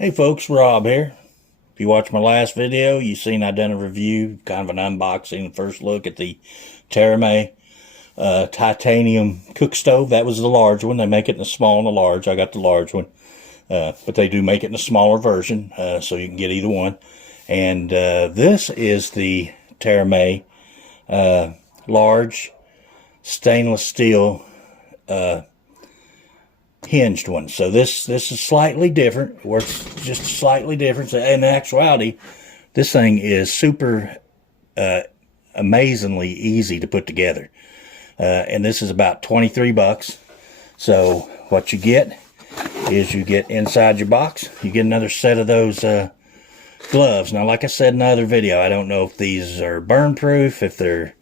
Hey folks, Rob here. If you watched my last video, you seen I done a review, kind of an unboxing, first look at the Terrime titanium cook stove. That was the large one. They make it in the small and the large. I got the large one. But they do make it in a smaller version, so you can get either one. And this is the Terrime large stainless steel hinged one. So this is slightly different. It works just slightly different. In actuality, this thing is super amazingly easy to put together. And this is about 23 bucks. So what you get is you get inside your box, you get another set of those gloves. Now, like I said in another video, I don't know if these are burn proof, if they're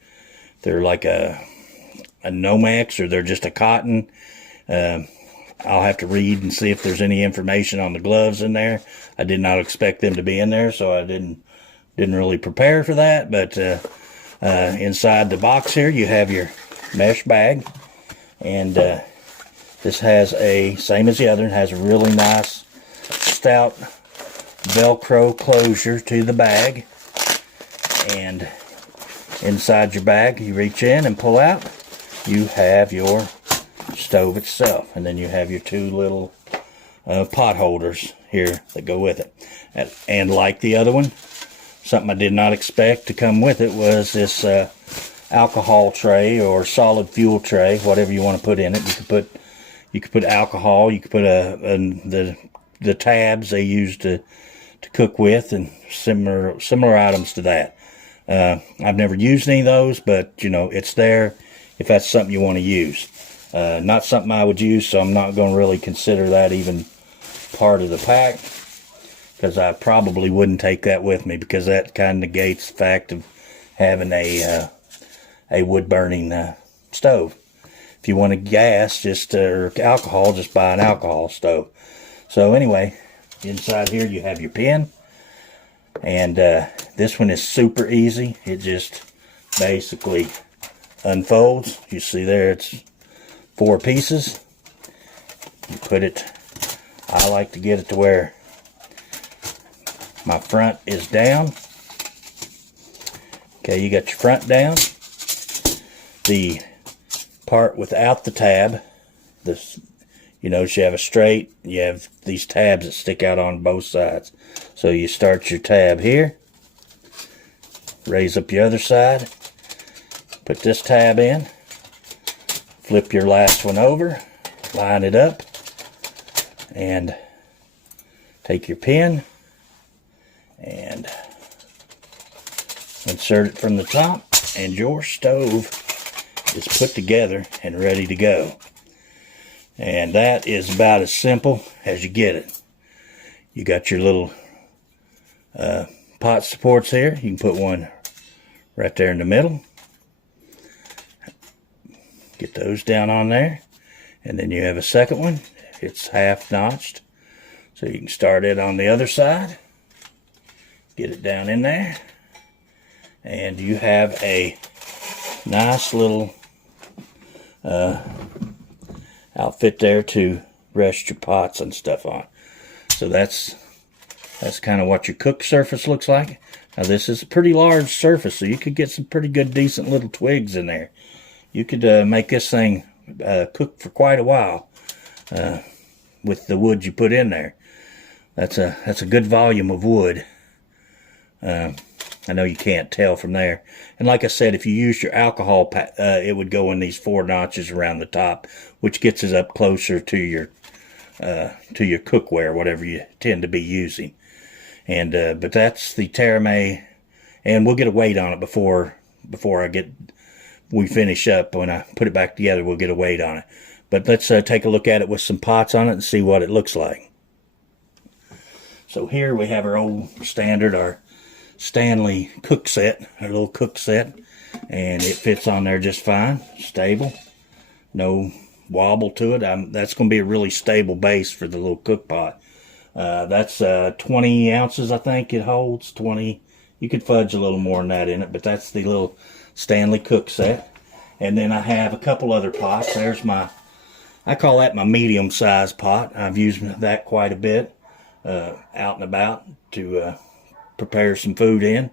like a Nomex, or they're just a cotton. I'll have to read and see if there's any information on the gloves in there. I did not expect them to be in there, so I didn't really prepare for that. But inside the box here, you have your mesh bag, and this has same as the other, it has a really nice stout Velcro closure to the bag. And inside your bag, you reach in and pull out, you have your stove itself, and then you have your two little pot holders here that go with it. And like the other one, something I did not expect to come with it was this alcohol tray or solid fuel tray, whatever you want to put in it. You could put alcohol, you could put the tabs they use to cook with, and similar items to that. I've never used any of those, but you know, it's there if that's something you want to use. Not something I would use, so I'm not going to really consider that even part of the pack, because I probably wouldn't take that with me, because that kind of negates the fact of having a wood burning stove. If you want a gas, or alcohol, just buy an alcohol stove. So anyway, inside here you have your pin, and this one is super easy. It just basically unfolds. You see there, it's 4 pieces. You put it, I like to get it to where my front is down. Okay, you got your front down. The part without the tab, you notice you have a straight, you have these tabs that stick out on both sides. So you start your tab here, raise up your other side, put this tab in, flip your last one over, line it up, and take your pin and insert it from the top, and your stove is put together and ready to go. And that is about as simple as you get it. You got your little pot supports here. You can put one right there in the middle. Get those down on there. And then you have a second one. It's half notched, so you can start it on the other side. Get it down in there. And you have a nice little outfit there to rest your pots and stuff on. So that's kind of what your cook surface looks like. Now this is a pretty large surface, so you could get some pretty good decent little twigs in there. You could make this thing cook for quite a while with the wood you put in there. That's a good volume of wood. I know you can't tell from there. And like I said, if you used your alcohol, it would go in these 4 notches around the top, which gets us up closer to your cookware, whatever you tend to be using. And but that's the Terrime, and we'll get a weight on it before we finish up. When I put it back together, we'll get a weight on it. But let's take a look at it with some pots on it and see what it looks like. So here we have our old standard, our Stanley cook set, our little cook set, and it fits on there just fine, stable, no wobble to it. That's going to be a really stable base for the little cook pot. That's 20 ounces, I think it holds. 20. You could fudge a little more than that in it, but that's the little Stanley cook set. And then I have a couple other pots. There's I call that my medium-sized pot. I've used that quite a bit. out and about to prepare some food in.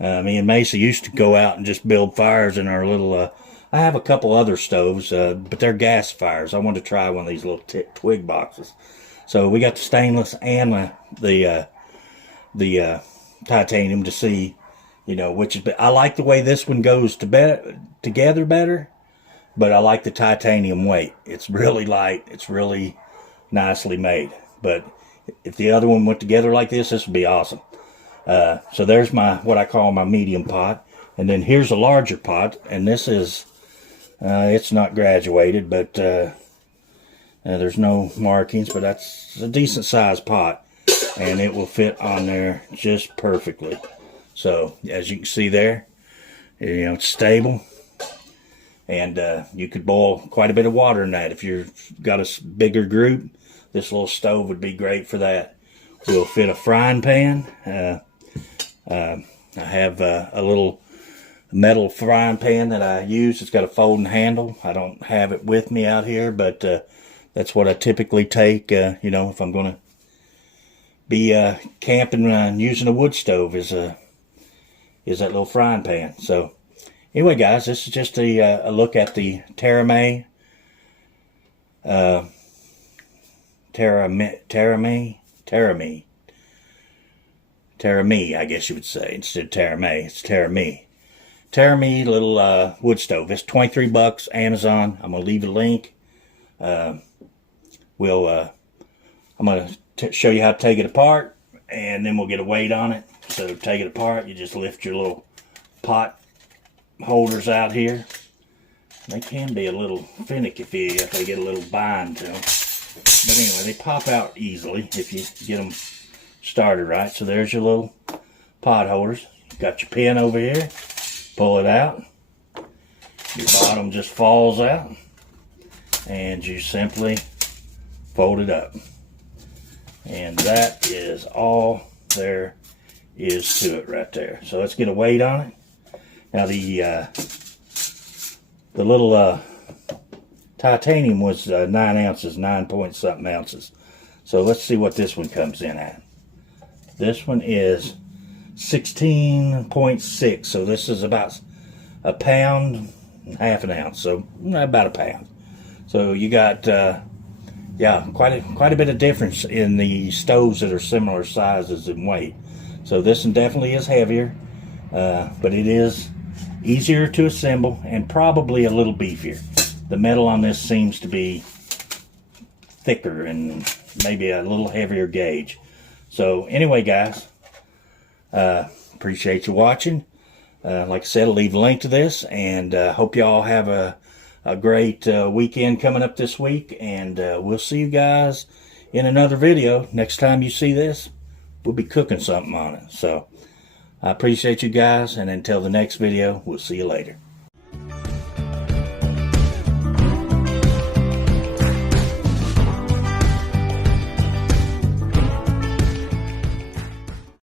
Me and Macy used to go out and just build fires in our little, I have a couple other stoves, but they're gas fires. I wanted to try one of these little twig boxes. So we got the stainless and the titanium to see, you know, which is, I like the way this one goes together better, but I like the titanium weight. It's really light. It's really nicely made. But if the other one went together like this would be awesome. So there's my, what I call my medium pot. And then here's a larger pot. And this is, it's not graduated, but there's no markings, but that's a decent sized pot. And it will fit on there just perfectly. So as you can see there, you know, it's stable. And you could boil quite a bit of water in that. If you've got a bigger group, this little stove would be great for that. We'll fit a frying pan. I have a little metal frying pan that I use. It's got a folding handle. I don't have it with me out here, but that's what I typically take, you know, if I'm going to be camping and using a wood stove is that little frying pan. So anyway, guys, this is just a look at the Terrime, Terrime, I guess you would say. Instead of Terrime, it's Terrime. Terrime little wood stove. It's 23 bucks, Amazon. I'm going to leave a link. I'm going to show you how to take it apart, and then we'll get a weight on it. So to take it apart, you just lift your little pot holders out here. They can be a little finicky if they get a little bind to them. But anyway, they pop out easily if you get them started right. So there's your little pot holders. Got your pin over here. Pull it out. Your bottom just falls out. And you simply fold it up. And that is all there is to it right there. So let's get a weight on it. Now the little titanium was 9 ounces, 9 point something ounces. So let's see what this one comes in at. This one is 16.6. So this is about a pound, half an ounce. So about a pound. So you got, yeah, quite a bit of difference in the stoves that are similar sizes and weight. So this one definitely is heavier, but it is easier to assemble and probably a little beefier. The metal on this seems to be thicker and maybe a little heavier gauge. So anyway, guys, appreciate you watching. Like I said, I'll leave a link to this, and hope you all have a great weekend coming up this week, and we'll see you guys in another video. Next time you see this, we'll be cooking something on it. So I appreciate you guys, and until the next video, we'll see you later.